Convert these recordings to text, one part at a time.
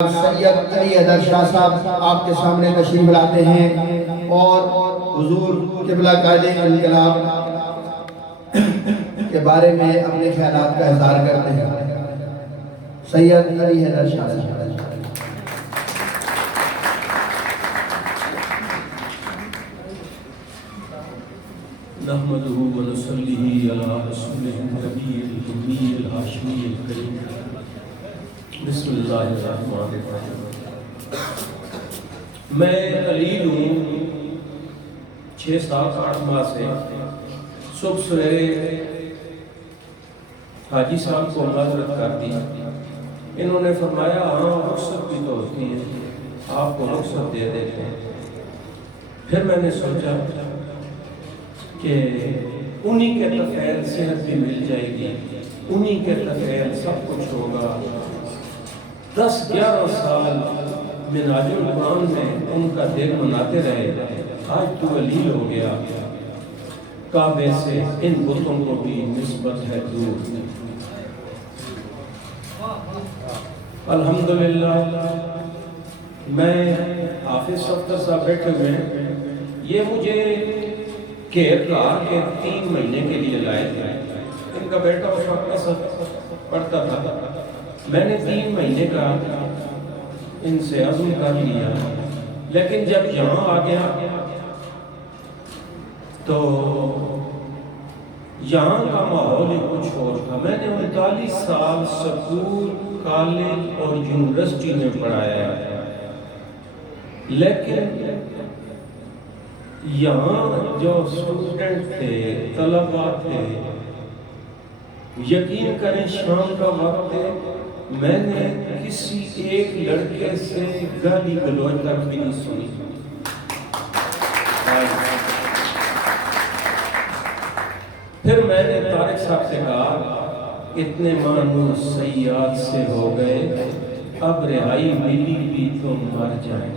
سید علی حیدر شاہ صاحب آپ کے سامنے تشریف لاتے ہیں اور حضور قبلہ قائد انقلاب کے بارے میں اپنے خیالات کا اظہار کرتے ہیں۔ سید علی حیدر شاہ صاحب۔ نحمده ونصلي على رسوله النبي الأمي الهاشمي الكريم بسم اللہ الرحمن الرحیم۔ میں علیل ہوں، 6-7-8 ماہ سے صبح سویرے حاجی صاحب کو معذرت کر دی۔ انہوں نے فرمایا ہاں رخصت بھی تو ہوتی ہے، آپ کو رخصت دے دیتے ہیں۔ پھر میں نے سوچا کہ انہی کے تفعیل صحت بھی مل جائے گی، انہی کے تفعیل سب کچھ ہوگا۔ 10-11 سال منہاج القرآن میں ان کا دن مناتے رہے، آج تو علیل ہو گیا، کعبے سے ان بتوں کو بھی نسبت ہے دور۔ الحمدللہ میں حافظ صفدر صاحب بیٹھے ہوئے ہیں، یہ مجھے کہر رہا کہ 3 مہینے کے لیے لائے تھے۔ ان کا بیٹا اس وقت ایسا پڑھتا تھا، میں نے 3 مہینے کا ان سے عزم کر لیا، لیکن جب یہاں آ گیا تو یہاں کا ماحول ہی کچھ اور تھا۔ میں نے 39 سال سکول، کالج اور یونیورسٹی میں پڑھایا ہے، لیکن یہاں جو اسٹوڈنٹ تھے، طلباء تھے، یقین کریں شام کا وقت ہے، میں نے کسی ایک لڑکے سے گالی گلوچ تک بھی نہیں سنی۔ پھر میں نے طارق صاحب سے کہا اتنے مانوس سیاد سے ہو گئے، اب رہائی ملی بھی تو مر جائیں گے۔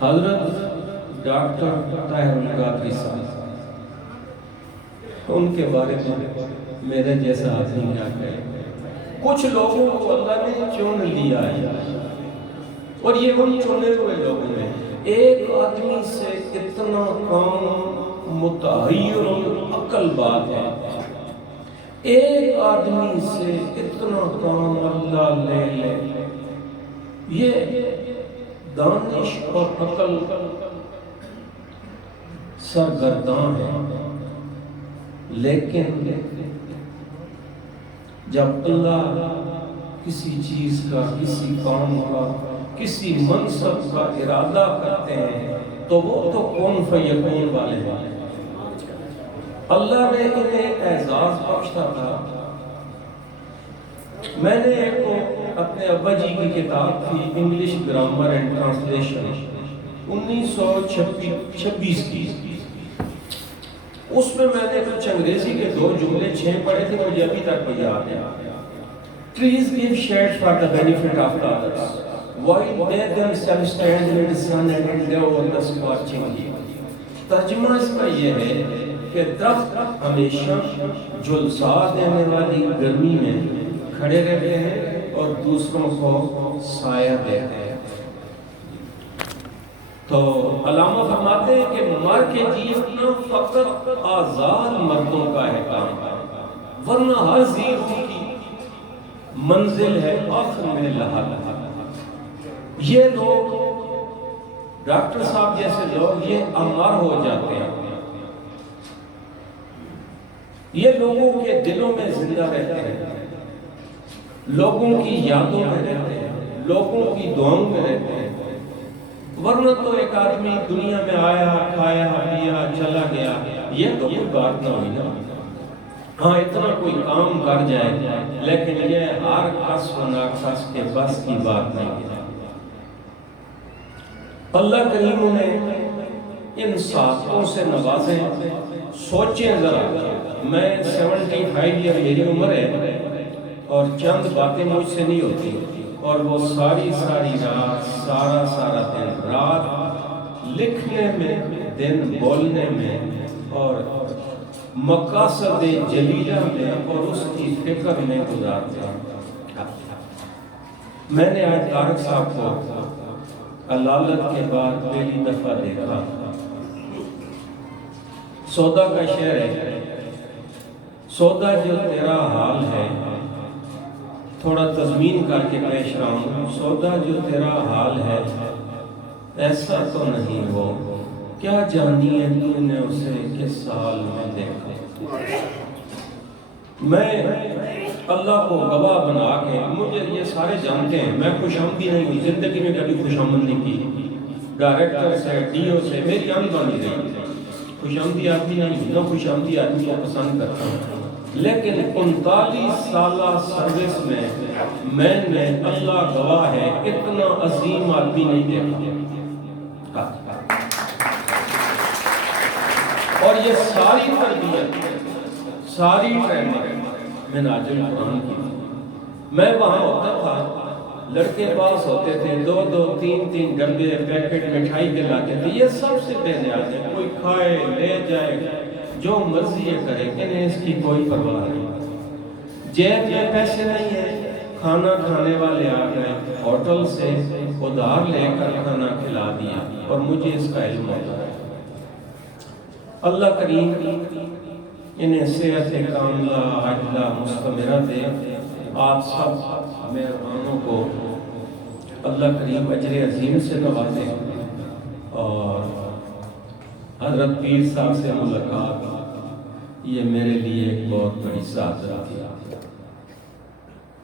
حضرت ڈاکٹر طاہر القادری صاحب، ان کے بارے میں میرے جیسا آدمی کیا کہے۔ کچھ لوگوں کو اللہ نے چن لیا ہے اور یہ ان چنے ہوئے لوگوں میں ایک آدمی سے اتنا کام متحیر عقل بات ہے، ایک آدمی سے اتنا کام اللہ لے لے، یہ دانش اور عقل سرگرداں ہے۔ لیکن جب اللہ کسی چیز کا، کسی کام کا، کسی منصب کا ارادہ کرتے ہیں تو وہ تو کون فیکون والے ہیں۔ اللہ نے انہیں اعزاز بخشا تھا۔ میں نے ایک کو اپنے ابا جی کی کتاب تھی انگلش گرامر اینڈ ٹرانسلیشن 1926 کی، اس میں نے کچھ انگریزی کے 2 جملے 6 پڑھے تھے، مجھے ابھی تک یاد ہے۔ Trees give shade for the benefit of others, while they themselves stand in the sun and endure the scorching heat۔ ترجمہ اس کا یہ ہے کہ درخت ہمیشہ جھلسا دینے والی گرمی میں کھڑے رہتے ہیں اور دوسروں کو سایہ دیتے ہیں۔ تو علامہ فرماتے ہیں کہ مر کے جینا فقط آزاد مردوں کا ہے کام، ورنہ ہر زیر کی منزل ہے آخر میں لہا لہا۔ یہ لوگ ڈاکٹر صاحب جیسے لوگ یہ امار ہو جاتے ہیں، یہ لوگوں کے دلوں میں زندہ رہتے ہیں، لوگوں کی یادوں میں رہتے ہیں، لوگوں کی دعاؤں میں رہتے ہیں۔ ورنہ تو ایک آدمی دنیا میں آیا، کھایا پیا، چلا گیا، یہ تو کوئی بات نہ ہوئی نا۔ ہاں اتنا کوئی کام کر جائے، لیکن یہ ہر کس و ناکس کے بس کی بات نہیں ہے۔ اللہ کریم انہیں ان ساتھوں سے نوازیں۔ سوچیں ذرا، میں 75 ایئر میری عمر ہے اور چند باتیں مجھ سے نہیں ہوتی، اور وہ ساری رات، سارا دن، رات لکھنے میں، دن بولنے میں، اور مقاصد جلیلہ میں اور اس کی فکر میں گزارتے ہیں۔ میں نے آج طارق صاحب کو علالت کے بعد پہلی دفعہ دیکھا۔ سودا کا شعر ہے، سودا جو تیرا حال ہے، تھوڑا تضمین کر کے پیش رہا ہوں، سودا جو تیرا حال ہے ایسا تو نہیں ہو، کیا جانی ہے تو نے اسے کس سال میں دیکھا۔ میں اللہ کو گواہ بنا کے، مجھے یہ سارے جانتے ہیں میں خوش آمدی نہیں ہوئی، زندگی میں کبھی خوش آمد نہیں کی، ڈائریکٹر سے ڈی او سے میری آمد بانی رہی، خوش آمدی آدمی نہیں ہوں، نہ خوش آمدی آدمی کو پسند کرتا ہوں، لیکن 39 سالہ سروس میں نے اللہ گواہ ہے اتنا عظیم آدمی نہیں دیکھا۔ اور یہ ساری تربیت، ساری ٹریننگ میں ناجل قرآن کی، میں وہاں ہوتا تھا، لڑکے پاس ہوتے تھے، 2 3 ڈبے پیکٹ مٹھائی کے لاتے تھے، یہ سب سے پہلے آتے ہیں، کوئی کھائے لے جائے جو مرضی یہ کرے، انہیں اس کی کوئی پرواہ نہیں، جیب میں پیسے نہیں ہیں، کھانا کھانے والے آ گئے ہوٹل سے ادھار لے کر کھانا کھلا دیا، اور مجھے اس کا علم ہوتا ہے۔ اللہ کریم انہیں صحت کاملہ عاجلہ مستمرہ دے، آپ سب مہربانوں کو اللہ کریم اجر عظیم سے نوازے، اور حضرت پیر صاحب سے ملاقات یہ میرے لیے ایک بہت بڑی سعادت تھی۔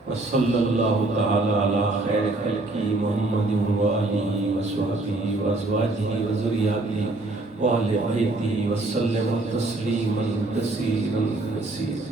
وصلی اللہ تعالی علی خیر خلقی محمد وآلہ وصحبہ وازواجہ وذریاتہ وآل بیتہ وسلم تسلیما کثیرا کثیرا۔